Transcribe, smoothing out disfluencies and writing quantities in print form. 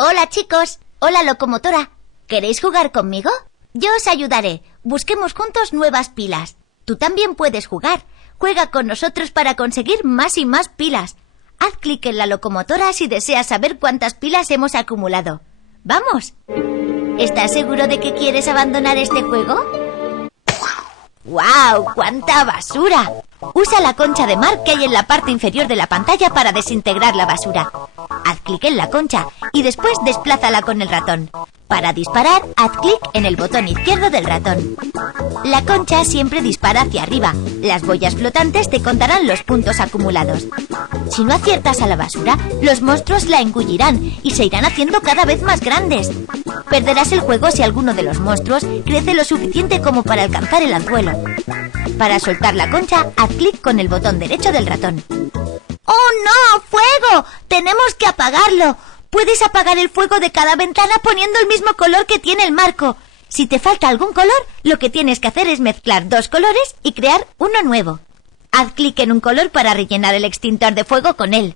Hola chicos, hola locomotora. ¿Queréis jugar conmigo? Yo os ayudaré. Busquemos juntos nuevas pilas. Tú también puedes jugar. Juega con nosotros para conseguir más y más pilas. Haz clic en la locomotora si deseas saber cuántas pilas hemos acumulado. ¡Vamos! ¿Estás seguro de que quieres abandonar este juego? ¡Guau! ¡Cuánta basura! Usa la concha de mar que hay en la parte inferior de la pantalla para desintegrar la basura. Haz clic en la concha y después desplázala con el ratón. Para disparar, haz clic en el botón izquierdo del ratón. La concha siempre dispara hacia arriba. Las boyas flotantes te contarán los puntos acumulados. Si no aciertas a la basura, los monstruos la engullirán y se irán haciendo cada vez más grandes. Perderás el juego si alguno de los monstruos crece lo suficiente como para alcanzar el anzuelo. Para soltar la concha, haz clic con el botón derecho del ratón. ¡Oh no! ¡Fuego! ¡Tenemos que apagarlo! Puedes apagar el fuego de cada ventana poniendo el mismo color que tiene el marco. Si te falta algún color, lo que tienes que hacer es mezclar dos colores y crear uno nuevo. Haz clic en un color para rellenar el extintor de fuego con él.